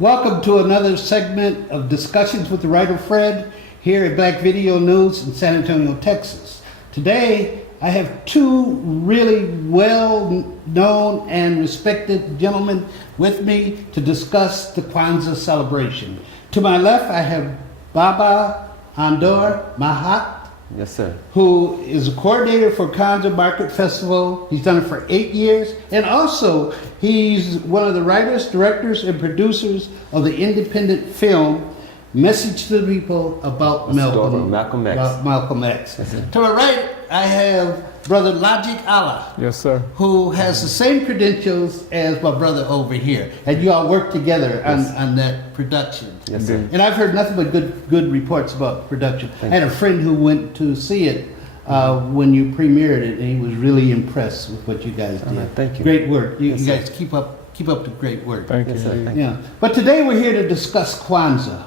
Welcome to another segment of Discussions with the Writer Fred here at Black Video News in San Antonio, Texas. Today, I have two really well-known and respected gentlemen with me to discuss the Kwanzaa celebration. To my left, I have Baba Andor Mahat, yes, sir, who is a coordinator for Kwanzaa Market Festival. He's done it for 8 years, and also he's one of the writers, directors, and producers of the independent film Message to the People about Malcolm X. Malcolm X. Yes, to my right, I have Brother Logic Allah. Yes, sir. Who has the same credentials as my brother over here. And you all work together on that production. Yes, sir. And I've heard nothing but good reports about production. I had a friend who went to see it when you premiered it, and he was really impressed with what you guys did. Thank you. Great work. You Yes, guys keep up the great work. Thank you. Yes, sir. Thank Yeah. But today we're here to discuss Kwanzaa.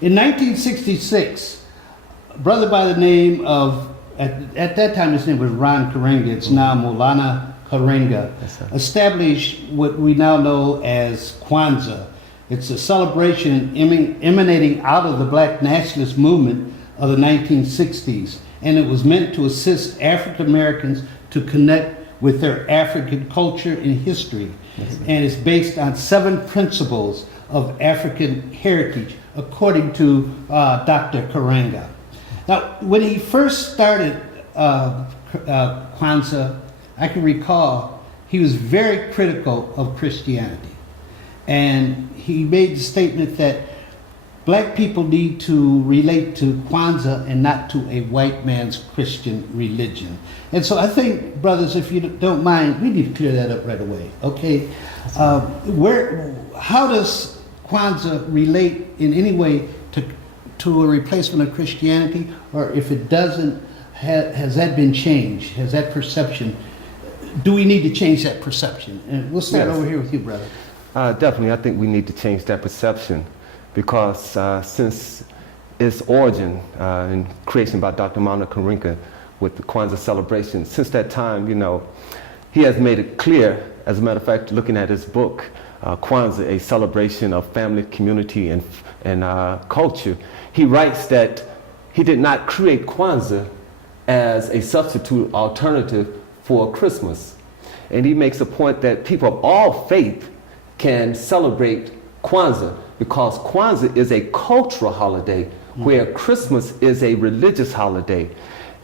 In 1966, a brother by the name of, at that time his name was Maulana Karenga, it's now Maulana Karenga, Yes, sir. established what we now know as Kwanzaa. It's a celebration emanating out of the Black Nationalist Movement of the 1960s, and it was meant to assist African Americans to connect with their African culture and history. Yes, And it's based on 7 principles of African heritage, according to Dr. Karenga. Now, when he first started Kwanzaa, I can recall he was very critical of Christianity. And he made the statement that black people need to relate to Kwanzaa and not to a white man's Christian religion. And so I think, brothers, if you don't mind, we need to clear that up right away, okay? How does Kwanzaa relate in any way to a replacement of Christianity, or if it doesn't, has that been changed? Has that perception, do we need to change that perception? And we'll start over here with you, brother. Definitely, I think we need to change that perception because since its origin and creation by Dr. Maulana Karenga with the Kwanzaa celebration, since that time, you know, he has made it clear, as a matter of fact, looking at his book, Kwanzaa, a celebration of family, community, and culture, he writes that he did not create Kwanzaa as a substitute alternative for Christmas. And he makes a point that people of all faith can celebrate Kwanzaa because Kwanzaa is a cultural holiday where Christmas is a religious holiday.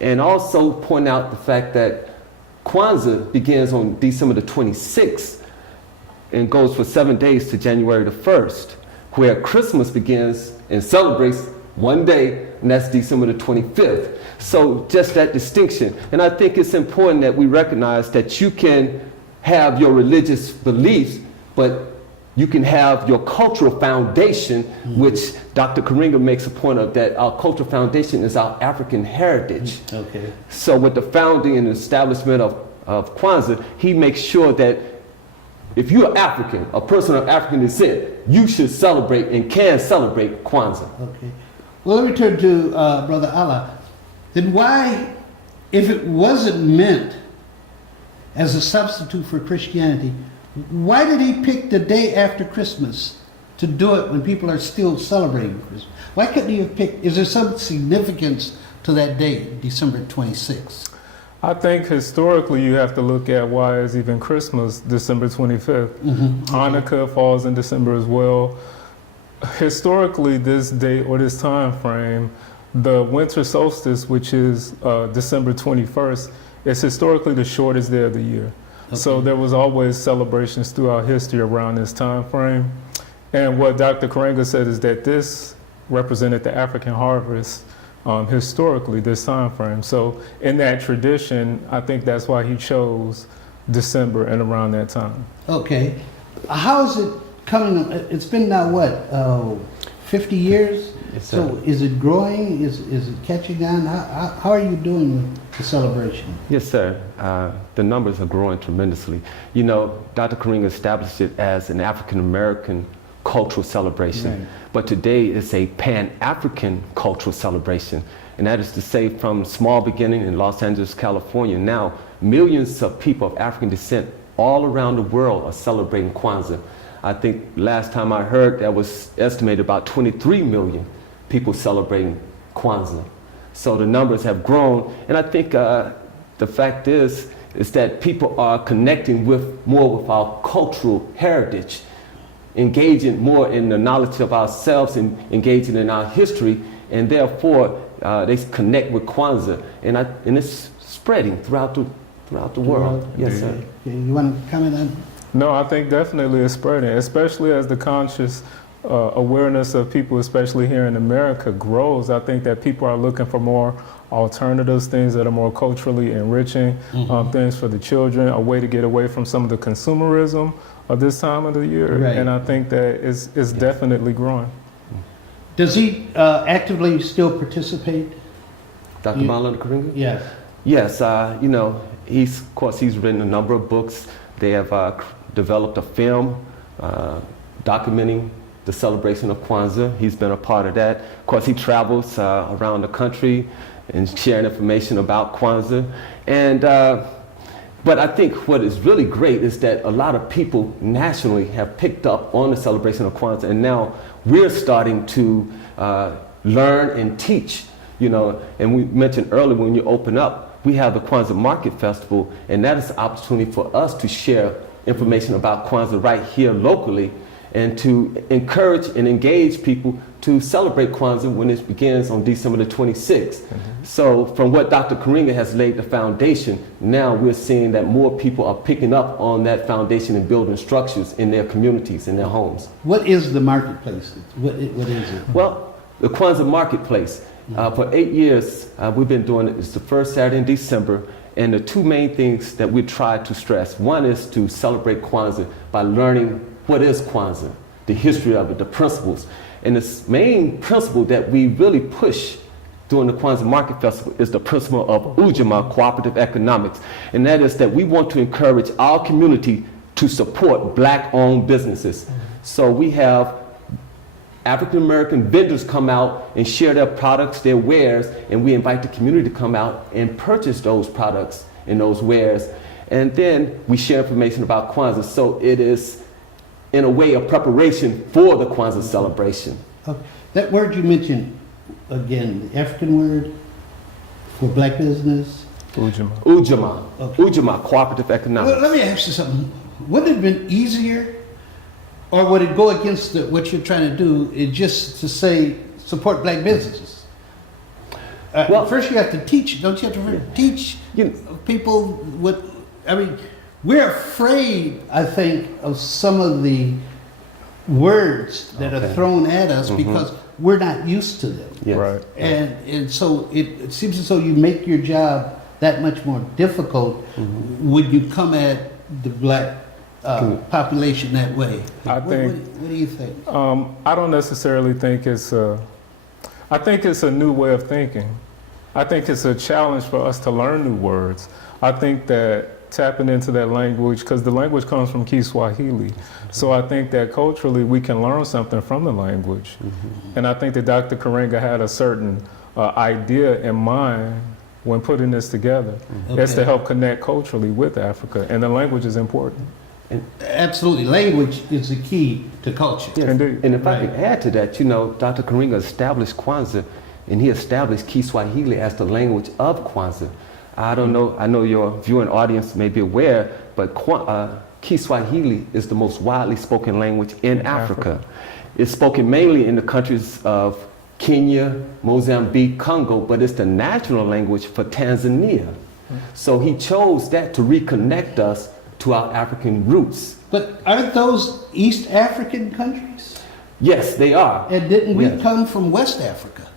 And also point out the fact that Kwanzaa begins on December the 26th and goes for 7 days to January the 1st, where Christmas begins and celebrates one day, and that's December the 25th. So just that distinction. And I think it's important that we recognize that you can have your religious beliefs, but you can have your cultural foundation, which Dr. Karenga makes a point of, that our cultural foundation is our African heritage. Okay. So with the founding and establishment of Kwanzaa, he makes sure that if you're African, a person of African descent, you should celebrate and can celebrate Kwanzaa. Okay. Well, let me turn to Brother Allah. Then why, if it wasn't meant as a substitute for Christianity, why did he pick the day after Christmas to do it when people are still celebrating Christmas? Why couldn't he have picked, is there some significance to that date, December 26th? I think historically you have to look at why is even Christmas December 25th. Hanukkah falls in December as well. Historically, this date or this time frame, the winter solstice, which is December 21st, is historically the shortest day of the year. Okay. So there was always celebrations throughout history around this time frame. And what Dr. Karenga said is that this represented the African harvest historically, this time frame. So in that tradition, I think that's why he chose December and around that time. Okay. How is it coming? It's been now what, 50 years? Yes, sir. So is it growing? Is it catching on? How are you doing with the celebration? Yes, sir. The numbers are growing tremendously. You know, Dr. Karenga established it as an African-American cultural celebration. Right. But today it's a Pan-African cultural celebration. And that is to say, from small beginning in Los Angeles, California, now millions of people of African descent all around the world are celebrating Kwanzaa. I think last time I heard that was estimated about 23 million people celebrating Kwanzaa. So the numbers have grown, and I think the fact is that people are connecting more with our cultural heritage, engaging more in the knowledge of ourselves and engaging in our history, and therefore they connect with Kwanzaa, and it's spreading throughout the world. Yes, sir. You want to comment on? No, I think definitely it's spreading, especially as the conscious awareness of people, especially here in America, grows. I think that people are looking for more alternatives, things that are more culturally enriching, things for the children, a way to get away from some of the consumerism of this time of the year. Right. And I think that it's definitely growing. Does he actively still participate? Dr. Maulana Karenga? Yes. Yes, you know, he's written a number of books. They have developed a film documenting the celebration of Kwanzaa. He's been a part of that. Of course, he travels around the country and sharing information about Kwanzaa. And, but I think what is really great is that a lot of people nationally have picked up on the celebration of Kwanzaa, and now we're starting to learn and teach, you know, and we mentioned earlier when you open up, we have the Kwanzaa Market Festival, and that is an opportunity for us to share information about Kwanzaa right here locally, and to encourage and engage people to celebrate Kwanzaa when it begins on December the 26th. So from what Dr. Karenga has laid the foundation, now we're seeing that more people are picking up on that foundation and building structures in their communities, in their homes. What is the marketplace? What is it? Well, the Kwanzaa Marketplace, for 8 years, we've been doing it. It's the first Saturday in December, and the two main things that we try to stress. One is to celebrate Kwanzaa by learning what is Kwanzaa, the history of it, the principles. And the main principle that we really push during the Kwanzaa Market Festival is the principle of Ujamaa, cooperative economics. And that is that we want to encourage our community to support Black-owned businesses. So we have African-American vendors come out and share their products, their wares, and we invite the community to come out and purchase those products and those wares. And then we share information about Kwanzaa. So it is, in a way, a preparation for the Kwanzaa celebration. Okay. That word you mentioned, again, the African word for black business? Ujamaa. Ujamaa. Okay. Ujamaa, cooperative economics. Well, let me ask you something. Would it have been easier, or would it go against what you're trying to do, just to say support black businesses? Well, first you have to teach, don't you have to teach people what, I mean, we're afraid, I think, of some of the words that are thrown at us because we're not used to them. Yes. Right. And so it seems as though you make your job that much more difficult when you come at the black population that way. I think. What do you think? I don't necessarily think I think it's a new way of thinking. I think it's a challenge for us to learn new words. I think that tapping into that language, because the language comes from Kiswahili. So I think that culturally we can learn something from the language. And I think that Dr. Karenga had a certain idea in mind when putting this together. It's to help connect culturally with Africa, and the language is important. Absolutely. Language is the key to culture. Yes. Indeed. And if I could add to that, you know, Dr. Karenga established Kwanzaa, and he established Kiswahili as the language of Kwanzaa. I don't know, I know your viewing audience may be aware, but Kiswahili is the most widely spoken language in Africa. It's spoken mainly in the countries of Kenya, Mozambique, Congo, but it's the national language for Tanzania. So he chose that to reconnect us to our African roots. But aren't those East African countries? Yes, they are. And didn't we come from West Africa?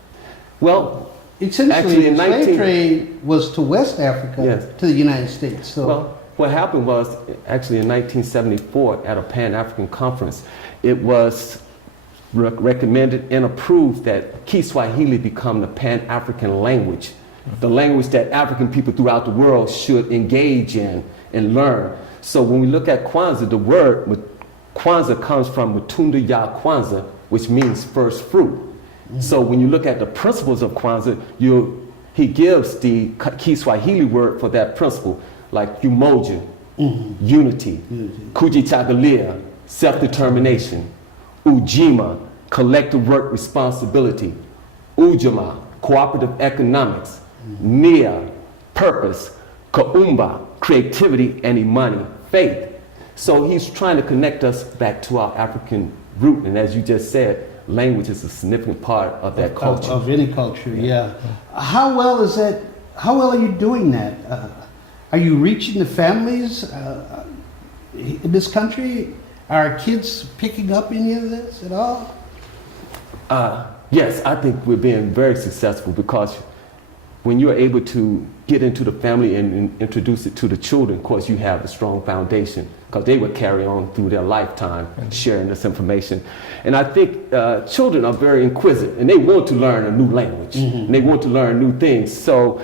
Well, essentially, actually in the slave trade was to West Africa, to the United States. So, well, what happened was, actually in 1974 at a Pan-African conference, it was recommended and approved that Kiswahili become the Pan-African language, the language that African people throughout the world should engage in and learn. So when we look at Kwanzaa, the word Kwanzaa comes from Matunda Ya Kwanzaa, which means first fruit. So when you look at the principles of Kwanzaa, he gives the Kiswahili word for that principle, like umoja, unity. Kujitagalia, self-determination. Ujima, collective work responsibility. Ujama, cooperative economics. Nia, purpose. Kaumba, creativity and imani, faith. So he's trying to connect us back to our African root. And as you just said, language is a significant part of that culture. Of any culture, yeah. How well is that? How well are you doing that? Are you reaching the families in this country? Are kids picking up any of this at all? Yes, I think we're being very successful because when you're able to get into the family and introduce it to the children, of course, you have a strong foundation because they would carry on through their lifetime sharing this information. And I think children are very inquisitive and they want to learn a new language and they want to learn new things. So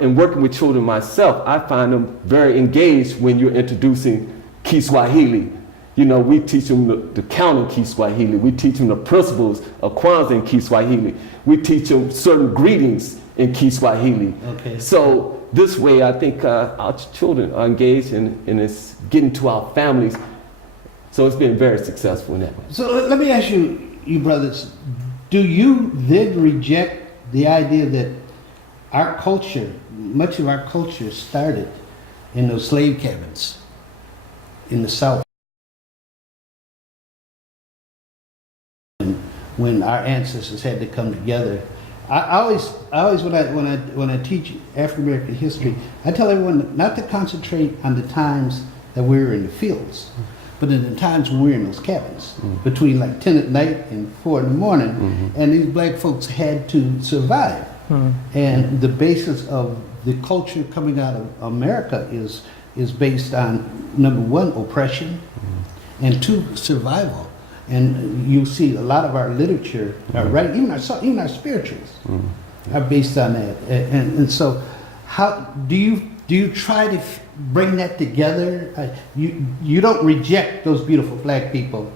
in working with children myself, I find them very engaged when you're introducing Kiswahili. You know, we teach them the count in Kiswahili. We teach them the principles of Kwanzaa in Kiswahili. We teach them certain greetings in Kiswahili. Okay. So this way, I think our children are engaged and it's getting to our families. So it's been very successful in that way. So let me ask you brothers, do you then reject the idea that our culture, much of our culture started in those slave cabins in the South? When our ancestors had to come together. I always when I teach African American history, I tell everyone not to concentrate on the times that we were in the fields, but in the times when we were in those cabins, between like 10 at night and 4 in the morning, and these black folks had to survive. And the basis of the culture coming out of America is based on, number one, oppression, and two, survival. And you see a lot of our literature, right? Even our spirituals are based on that. And so, how do you try to bring that together? You don't reject those beautiful black people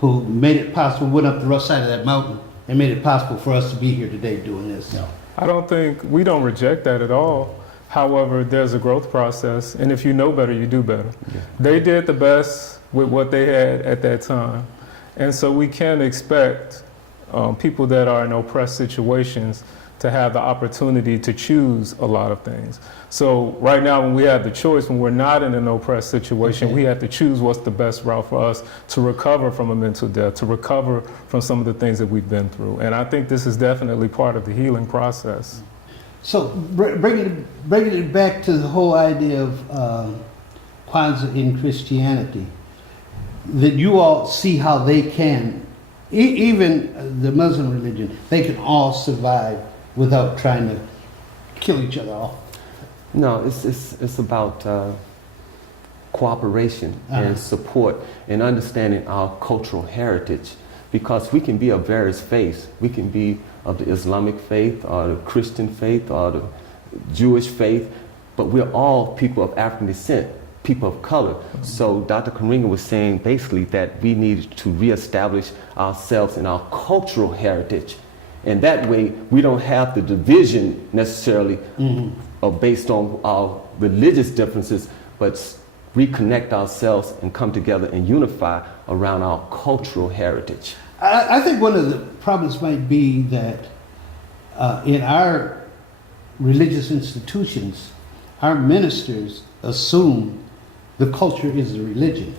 who made it possible, went up the rough side of that mountain, and made it possible for us to be here today doing this. No. I don't think we don't reject that at all. However, there's a growth process, and if you know better, you do better. Yeah. They did the best with what they had at that time. And so we can't expect people that are in oppressed situations to have the opportunity to choose a lot of things. So right now when we have the choice, when we're not in an oppressed situation, we have to choose what's the best route for us to recover from a mental death, to recover from some of the things that we've been through. And I think this is definitely part of the healing process. So bringing it back to the whole idea of Kwanzaa in Christianity, that you all see how they can, even the Muslim religion, they can all survive without trying to kill each other off. No, it's about cooperation and support and understanding our cultural heritage, because we can be of various faiths. We can be of the Islamic faith or the Christian faith or the Jewish faith, but we're all people of African descent, people of color. So Dr. Karenga was saying basically that we need to reestablish ourselves in our cultural heritage. And that way we don't have the division necessarily based on our religious differences, but reconnect ourselves and come together and unify around our cultural heritage. I think one of the problems might be that in our religious institutions, our ministers assume the culture is the religion.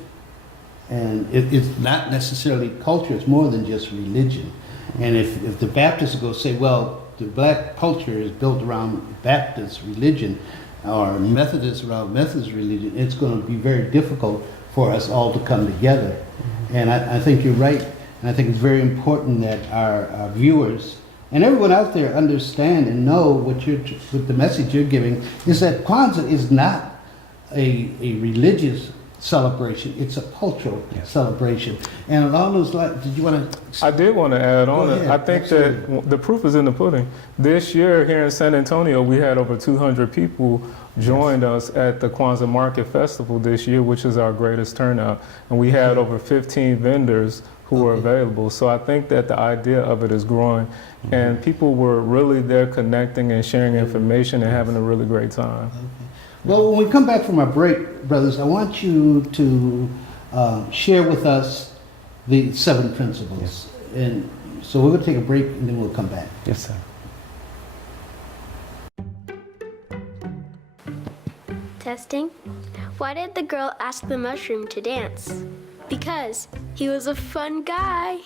And it's not necessarily culture, it's more than just religion. And if the Baptists go say, well, the black culture is built around Baptist religion, or Methodists around Methodist religion, it's going to be very difficult for us all to come together. And I think you're right, and I think it's very important that our viewers and everyone out there understand and know what the message you're giving is that Kwanzaa is not a religious celebration, it's a cultural celebration. And along those lines, did you want to? I did want to add on it. Ahead. I think that the proof is in the pudding. This year here in San Antonio, we had over 200 people joined us at the Kwanzaa Market Festival this year, which is our greatest turnout. And we had over 15 vendors who were available. So I think that the idea of it is growing. And people were really there connecting and sharing information and having a really great time. Well, when we come back from our break, brothers, I want you to share with us the 7 principles. And so we're going to take a break and then we'll come back. Yes, sir. Testing. Why did the girl ask the mushroom to dance? Because he was a fun guy.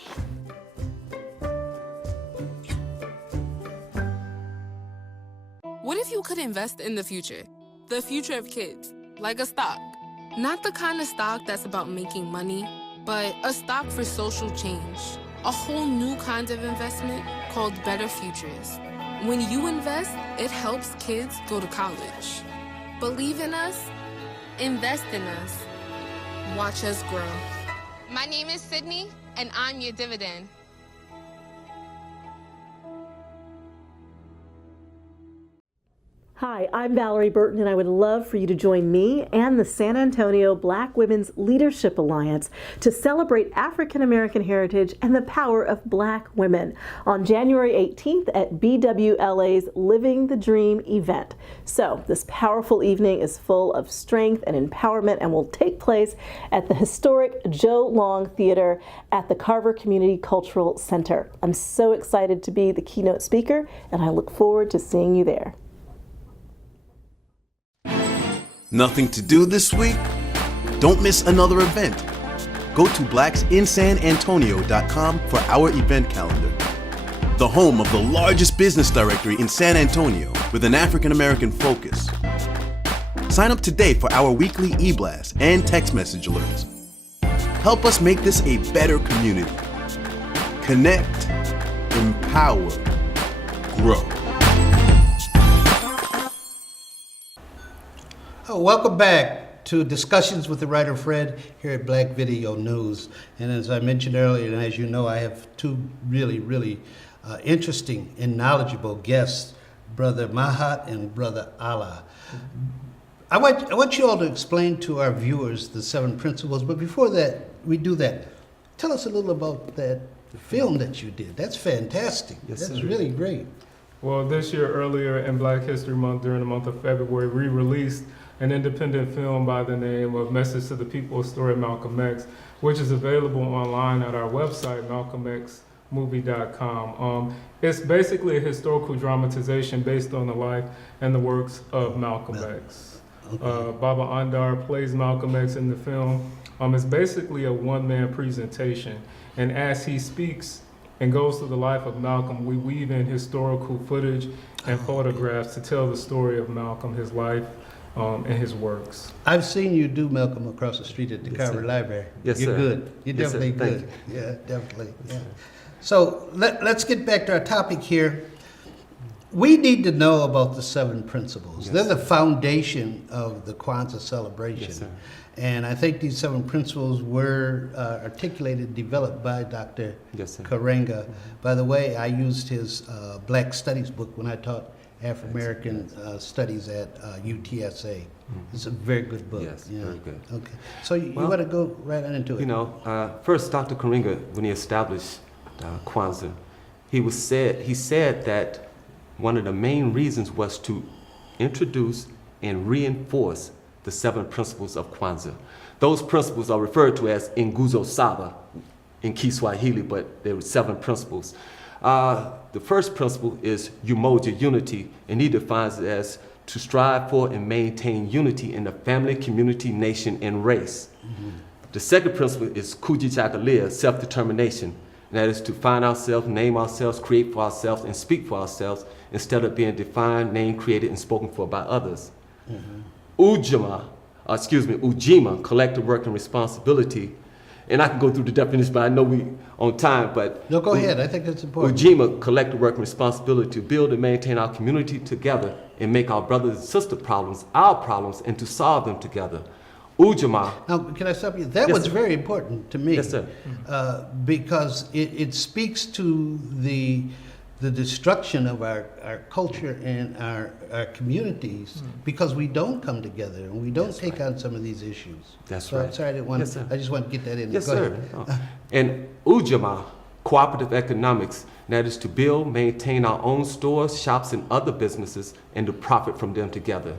What if you could invest in the future of kids, like a stock? Not the kind of stock that's about making money, but a stock for social change. A whole new kind of investment called Better Futures. When you invest, it helps kids go to college. Believe in us, invest in us, watch us grow. My name is Sydney, and I'm your dividend. Hi, I'm Valerie Burton, and I would love for you to join me and the San Antonio Black Women's Leadership Alliance to celebrate African American heritage and the power of Black women on January 18th at BWLA's Living the Dream event. So, this powerful evening is full of strength and empowerment and will take place at the historic Joe Long Theater at the Carver Community Cultural Center. I'm so excited to be the keynote speaker, and I look forward to seeing you there. Nothing to do this week? Don't miss another event. Go to blacksinsanantonio.com for our event calendar. The home of the largest business directory in San Antonio with an African American focus. Sign up today for our weekly e-blast and text message alerts. Help us make this a better community. Connect, empower, grow. Welcome back to Discussions with the Writer Fred here at Black Video News. And as I mentioned earlier, and as you know, I have 2 really interesting and knowledgeable guests, Brother Mahat and Brother Allah. I want you all to explain to our viewers the 7 principles, but before that, we do that, tell us a little about that film that you did. That's fantastic. Yes, That's sir. really great. Well, this year earlier in Black History Month, during the month of February, we released an independent film by the name of Message to the People, A Story of Malcolm X, which is available online at our website, malcolmxmovie.com. It's basically a historical dramatization based on the life and the works of Malcolm X. Baba Andar plays Malcolm X in the film. It's basically a one-man presentation, and as he speaks and goes through the life of Malcolm, we weave in historical footage and photographs to tell the story of Malcolm, his life, and his works. I've seen you do Malcolm across the street at the Carver Library. Yes, You're sir. good. You're Yes, sir. definitely Thank good. Yeah, definitely. Yeah. So let's get back to our topic here. We need to know about the 7 principles. Yes. They're the foundation of the Kwanzaa celebration. Yes, sir. And I think these 7 principles were articulated, developed by Dr. Yes, sir. Karenga. By the way, I used his Black Studies book when I taught Afro-American studies at UTSA. It's a very good book. Yes, yeah. very good. Okay, so you Well, want to go right on into it. You know, first, Dr. Karenga, when he established Kwanzaa, he said that one of the main reasons was to introduce and reinforce the 7 principles of Kwanzaa. Those principles are referred to as Nguzo Saba in Kiswahili, but there were 7 principles. The first principle is umoja, unity, and he defines it as to strive for and maintain unity in the family, community, nation, and race. The second principle is kujitakulia, self-determination, and that is to find ourselves, name ourselves, create for ourselves, and speak for ourselves instead of being defined, named, created, and spoken for by others. Ujima, collective work and responsibility. And I can go through the definition, but I know we on time, but... No, go ahead. I think that's important. Ujima, collective work and responsibility to build and maintain our community together and make our brothers and sister problems our problems and to solve them together. Ujima. Now, can I stop you? That Yes, was sir. very important to me. Yes, sir. Because it speaks to the destruction of our culture and our communities because we don't come together and we don't take on some of these issues. That's so right. I'm sorry, I didn't want Yes, sir. I just want to get that in. Yes, Go sir. ahead. Oh. And Ujima, cooperative economics, that is to build, maintain our own stores, shops, and other businesses and to profit from them together.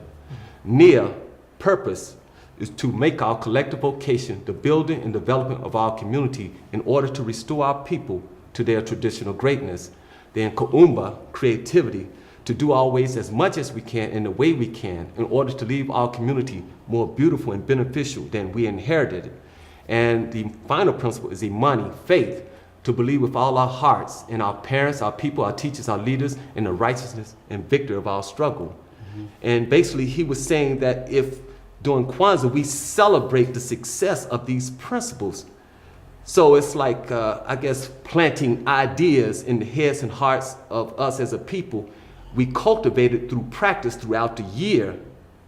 Nia, purpose, is to make our collective vocation the building and development of our community in order to restore our people to their traditional greatness. Then Kuumba, creativity, to do always as much as we can in the way we can in order to leave our community more beautiful and beneficial than we inherited it. And the final principle is Imani, faith, to believe with all our hearts in our parents, our people, our teachers, our leaders, in the righteousness and victory of our struggle. And basically he was saying that if during Kwanzaa we celebrate the success of these principles, so it's like, I guess, planting ideas in the heads and hearts of us as a people. We cultivate it through practice throughout the year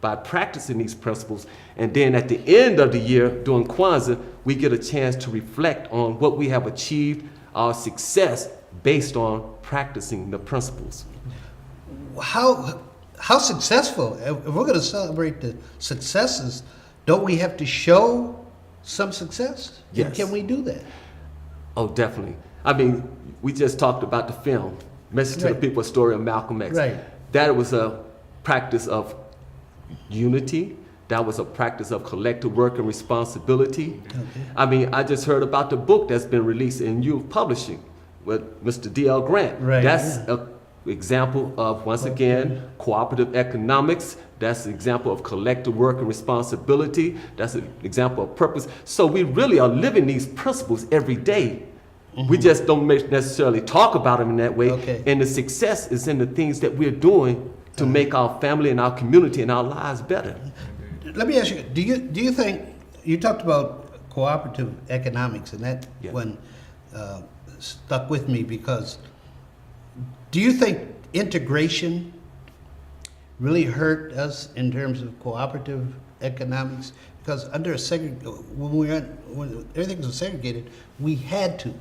by practicing these principles. And then at the end of the year, during Kwanzaa, we get a chance to reflect on what we have achieved, our success, based on practicing the principles. How successful? If we're going to celebrate the successes, don't we have to show some success? Yes. Can we do that? Oh, definitely. I mean, we just talked about the film, Message to the People, a story of Malcolm X. Right. That was a practice of unity. That was a practice of collective work and responsibility. Okay. I mean, I just heard about the book that's been released in youth publishing with Mr. D.L. Grant. Right. That's an example of, once again, cooperative economics. That's an example of collective work and responsibility. That's an example of purpose. So we really are living these principles every day. We just don't necessarily talk about them in that way. Okay. And the success is in the things that we're doing to make our family and our community and our lives better. Let me ask you, do you think, you talked about cooperative economics, and that one stuck with me, because do you think integration really hurt us in terms of cooperative economics? Because under when everything was segregated, we had to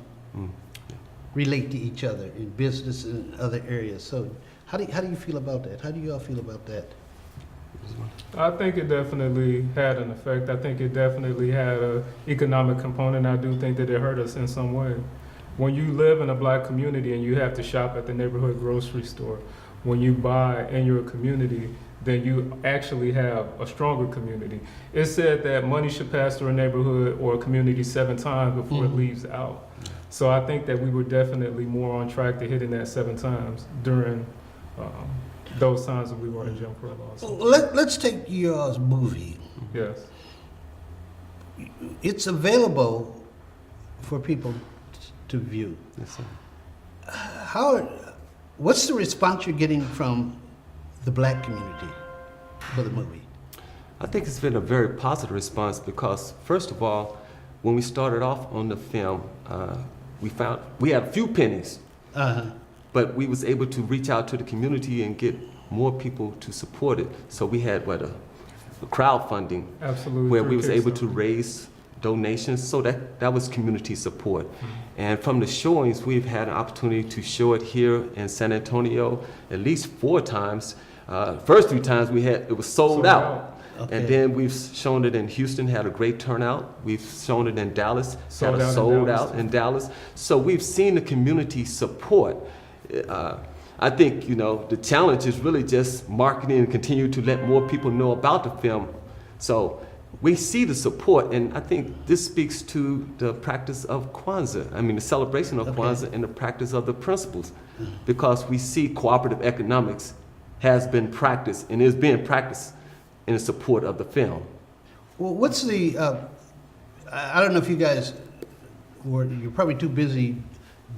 relate to each other in business and other areas. So how do you feel about that? How do you all feel about that? I think it definitely had an effect. I think it definitely had an economic component. I do think that it hurt us in some way. When you live in a black community and you have to shop at the neighborhood grocery store, when you buy in your community, then you actually have a stronger community. It's said that money should pass through a neighborhood or a community 7 times before it leaves out. So I think that we were definitely more on track to hitting that 7 times during those times that we were in Jim Crow laws. Let's take your movie. Yes. It's available for people to view. Yes, sir. What's the response you're getting from the black community for the movie? I think it's been a very positive response because, first of all, when we started off on the film, we had a few pennies, but we was able to reach out to the community and get more people to support it. So we had a crowdfunding, absolutely, where we was able to raise donations. So that was community support. And from the showings, we've had an opportunity to show it here in San Antonio at least 4 times. First 3 times it was sold out. Okay. And then we've shown it in Houston, had a great turnout. We've shown it in Dallas, sold out in Dallas. So we've seen the community support. I think, the challenge is really just marketing and continue to let more people know about the film. So we see the support, and I think this speaks to the practice of Kwanzaa. I mean, the celebration of Kwanzaa and the practice of the principles, because we see cooperative economics has been practiced and is being practiced in support of the film. Well, what's the, I don't know if you guys you're probably too busy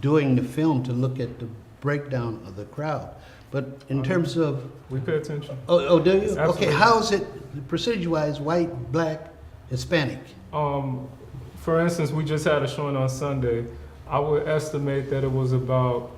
doing the film to look at the breakdown of the crowd, but in terms of... We pay attention. Oh, do you? Absolutely. Okay, how is it percentage-wise, white, black, Hispanic? For instance, we just had a showing on Sunday. I would estimate that it was about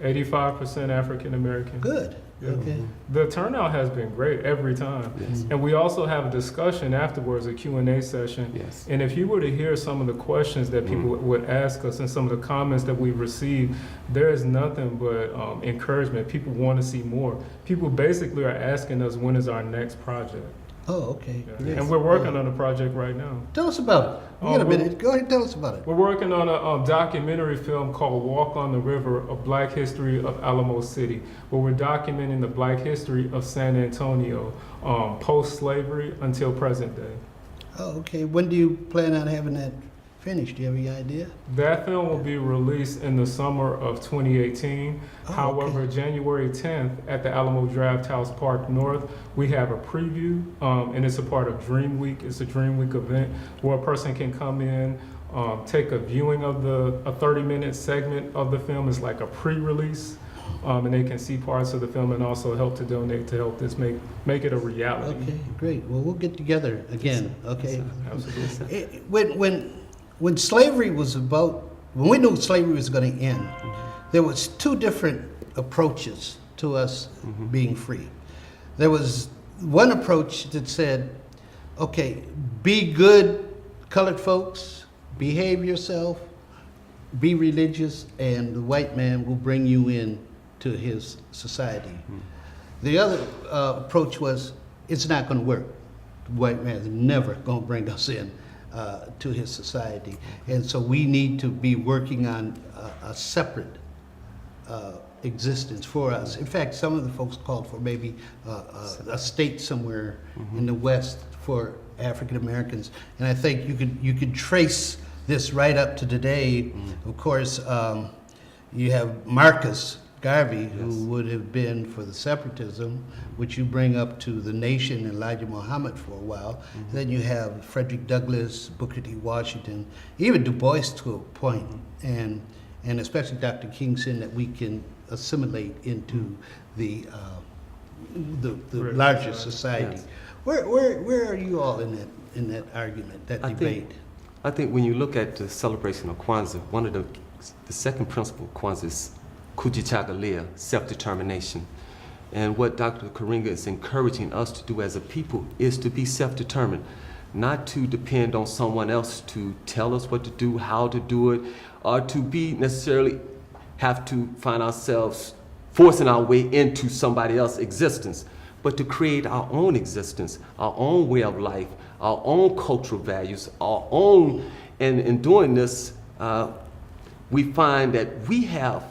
85% African American. Good. Yeah. Okay. The turnout has been great every time. Yes. And we also have a discussion afterwards, a Q&A session. Yes. And if you were to hear some of the questions that people would ask us and some of the comments that we've received, there is nothing but encouragement. People want to see more. People basically are asking us, when is our next project? Oh, okay. Yeah. Yes. And we're working on a project right now. Tell us about it. We got a minute. Go ahead and tell us about it. We're working on a documentary film called Walk on the River, A Black History of Alamo City, where we're documenting the black history of San Antonio, post-slavery until present day. Oh, okay. When do you plan on having that finished? Do you have any idea? That film will be released in the summer of 2018. Oh, However, okay. January 10th at the Alamo Draft House Park North, we have a preview, and it's a part of Dream Week. It's a Dream Week event where a person can come in, take a viewing of a 30-minute segment of the film. It's like a pre-release, and they can see parts of the film and also help to donate to help this make it a reality. Okay, great. Well, we'll get together again, okay? Absolutely. When slavery was when we knew slavery was going to end, there was two different approaches to us being free. There was one approach that said, okay, be good colored folks, behave yourself, be religious, and the white man will bring you in to his society. The other approach was, it's not going to work. The white man is never going to bring us in to his society. And so we need to be working on a separate existence for us. In fact, some of the folks called for maybe a state somewhere in the West for African Americans. And I think you could trace this right up to today. Of course, you have Marcus Garvey, who would have been for the separatism, which you bring up to the nation and Elijah Muhammad for a while. Then you have Frederick Douglass, Booker T. Washington, even Du Bois to a point, and especially Dr. King saying that we can assimilate into the larger society. Yes. Where are you all in that argument, that debate? I think when you look at the celebration of Kwanzaa, one of the second principle of Kwanzaa is Kujichagulia, self-determination. And what Dr. Karenga is encouraging us to do as a people is to be self-determined, not to depend on someone else to tell us what to do, how to do it, or to be necessarily have to find ourselves forcing our way into somebody else's existence, but to create our own existence, our own way of life, our own cultural values, our own, and in doing this, we find that we have,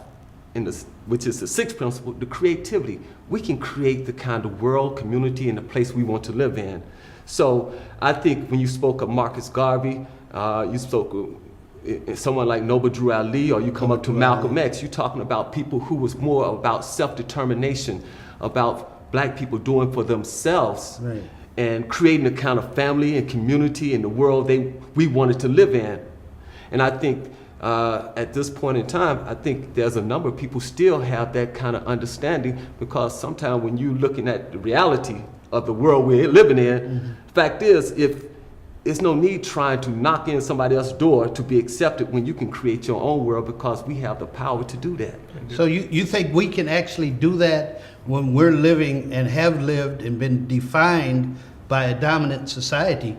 which is the sixth principle, the creativity. We can create the kind of world, community, and the place we want to live in. So I think when you spoke of Marcus Garvey, you spoke of someone like Noble Drew Ali, or you come up to Malcolm X, you're talking about people who was more about self-determination, about black people doing for themselves, Right. and creating the kind of family and community and the world we wanted to live in. And I think at this point in time, I think there's a number of people still have that kind of understanding, because sometimes when you're looking at the reality of the world we're living in, the fact is, if there's no need trying to knock in somebody else's door to be accepted when you can create your own world, because we have the power to do that. So you think we can actually do that when we're living and have lived and been defined by a dominant society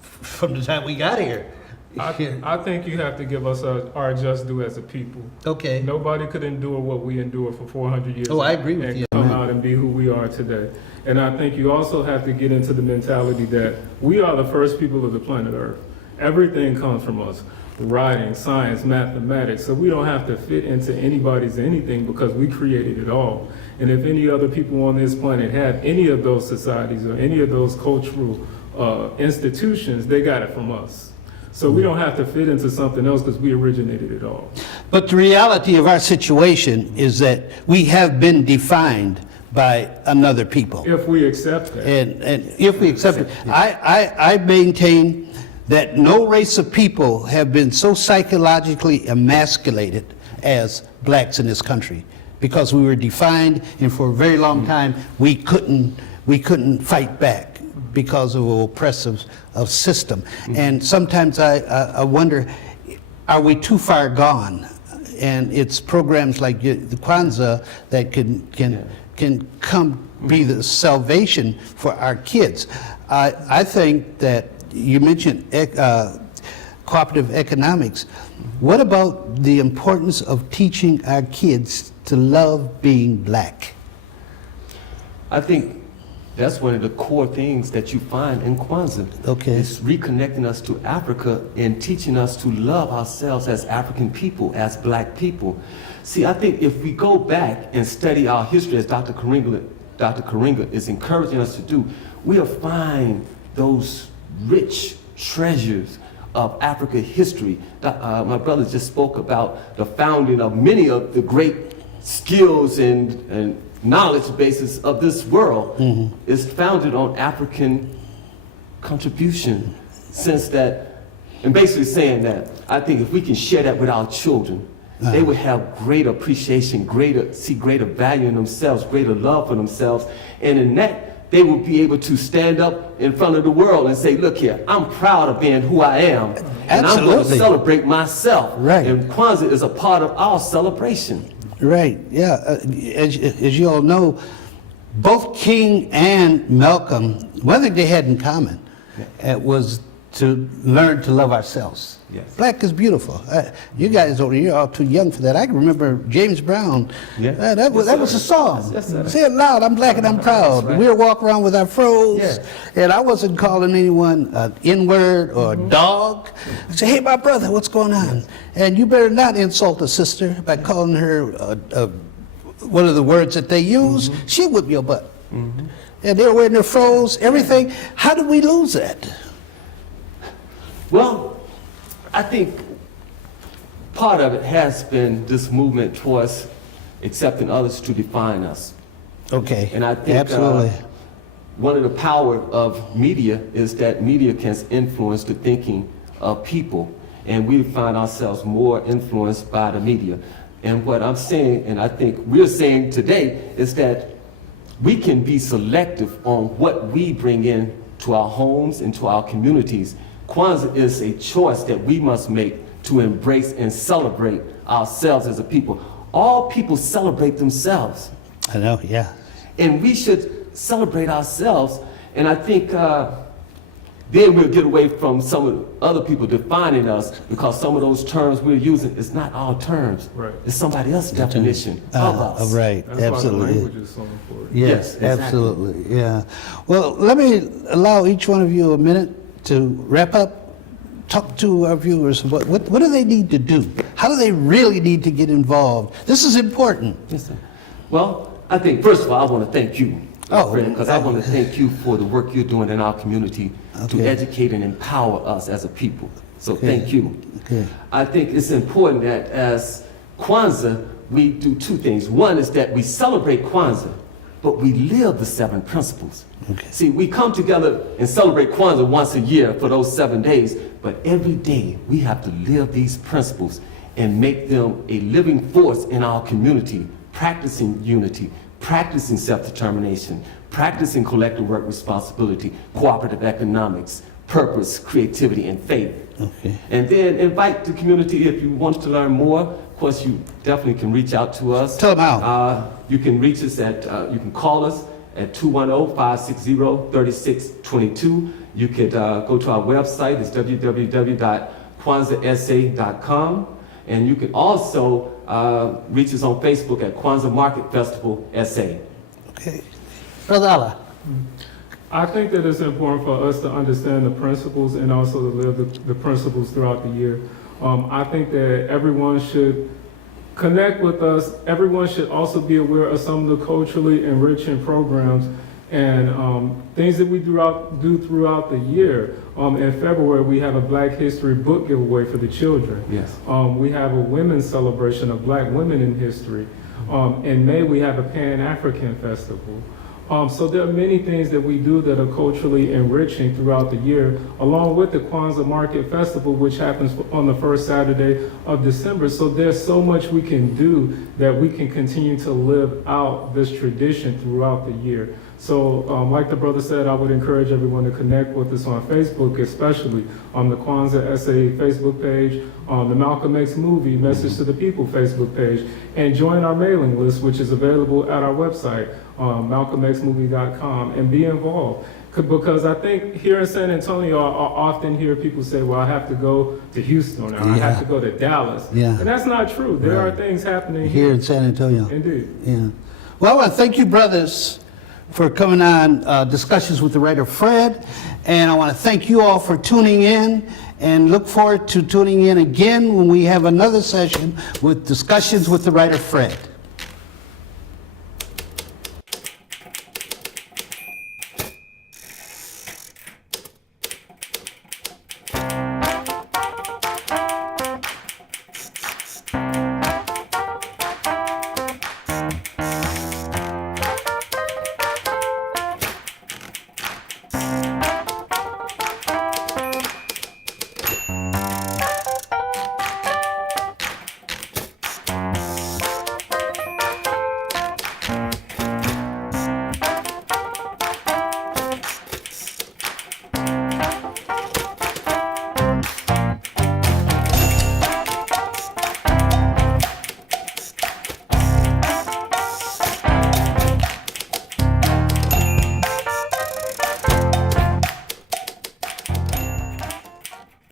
from the time we got here? I think you have to give us our just due as a people. Okay. Nobody could endure what we endured for 400 years. Oh, I agree with and you. come out and be who we are today. And I think you also have to get into the mentality that we are the first people of the planet Earth. Everything comes from us. Writing, science, mathematics. So we don't have to fit into anybody's anything, because we created it all. And if any other people on this planet have any of those societies or any of those cultural institutions, they got it from us. So we don't have to fit into something else, because we originated it all. But the reality of our situation is that we have been defined by another people. If we accept that. And if we accept it, I maintain that no race of people have been so psychologically emasculated as blacks in this country, because we were defined, and for a very long time we couldn't fight back because of an oppressive system. And sometimes I wonder, are we too far gone? And it's programs like the Kwanzaa that can come be the salvation for our kids. I think that you mentioned cooperative economics. What about the importance of teaching our kids to love being black? I think that's one of the core things that you find in Kwanzaa. Okay. It's reconnecting us to Africa and teaching us to love ourselves as African people, as black people. See, I think if we go back and study our history, as Dr. Karenga is encouraging us to do, we'll find those rich treasures of Africa history. My brother just spoke about the founding of many of the great skills and knowledge bases of this world is founded on African contribution. Since that, and basically saying that, I think if we can share that with our children, they would have greater appreciation, see greater value in themselves, greater love for themselves, and in that, they will be able to stand up in front of the world and say, look here, I'm proud of being who I am, and I'm going to celebrate myself. Right. And Kwanzaa is a part of our celebration. Right, yeah. As you all know, both King and Malcolm, one thing they had in common was to learn to love ourselves. Yes. Black is beautiful. You guys over here are too young for that. I can remember James Brown. Yeah. That was a song. Yes, sir. Say it loud, I'm black and I'm proud. Right. We would walk around with our fros, Yeah. and I wasn't calling anyone an N-word or a dog. I say, hey, my brother, what's going on? And you better not insult a sister by calling her one of the words that they use. She'll whip your butt. And they're wearing their fros, everything. How did we lose that? Well, I think part of it has been this movement towards accepting others to define us. Okay, And I think absolutely. one of the power of media is that media can influence the thinking of people, and we find ourselves more influenced by the media. And what I'm saying, and I think we're saying today, is that we can be selective on what we bring in to our homes and to our communities. Kwanzaa is a choice that we must make to embrace and celebrate ourselves as a people. All people celebrate themselves. I know, yeah. And we should celebrate ourselves. And I think then we'll get away from some of the other people defining us, because some of those terms we're using is not our terms. Right. It's somebody else's definition of us. Right, That's absolutely. why the language is so important. Yes, exactly. absolutely, yeah. Well, let me allow each one of you a minute to wrap up. Talk to our viewers. What do they need to do? How do they really need to get involved? This is important. Yes, sir. Well, I think, first of all, I want to thank you, Oh, because I want to thank you for the work you're doing in our community to Okay. educate and empower us as a people. So Okay. thank you. Okay. I think it's important that as Kwanzaa, we do two things. One is that we celebrate Kwanzaa, but we live the 7 principles. Okay. See, we come together and celebrate Kwanzaa once a year for those 7 days, but every day we have to live these principles and make them a living force in our community, practicing unity, practicing self-determination, practicing collective work responsibility, cooperative economics, purpose, creativity, and faith. Okay. And then invite the community if you want to learn more. Of course, you definitely can reach out to us. Tell them how. You can reach us at, you can call us at 210-560-3622. You could go to our website, it's www.kwanzaasa.com. And you can also reach us on Facebook at Kwanzaa Market Festival SA. Okay. Brother Allah. I think that it's important for us to understand the principles and also to live the principles throughout the year. I think that everyone should connect with us. Everyone should also be aware of some of the culturally enriching programs and things that we do throughout the year. In February, we have a Black History book giveaway for the children. Yes. We have a women's celebration of Black women in history. In May, we have a Pan-African festival. So there are many things that we do that are culturally enriching throughout the year, along with the Kwanzaa Market Festival, which happens on the first Saturday of December. So there's so much we can do that we can continue to live out this tradition throughout the year. So like the brother said, I would encourage everyone to connect with us on Facebook, especially on the Kwanzaa SA Facebook page, on the Malcolm X Movie Message to the People Facebook page, and join our mailing list, which is available at our website, malcolmxmovie.com, and be involved. Because I think here in San Antonio, I often hear people say, well, I have to go to Houston, or I have to go to Dallas. Yeah. And that's not true. There are things happening Here in San Antonio. Indeed. Yeah. Well, I want to thank you, brothers, for coming on Discussions with the Writer Fred. And I want to thank you all for tuning in, and look forward to tuning in again when we have another session with Discussions with the Writer Fred.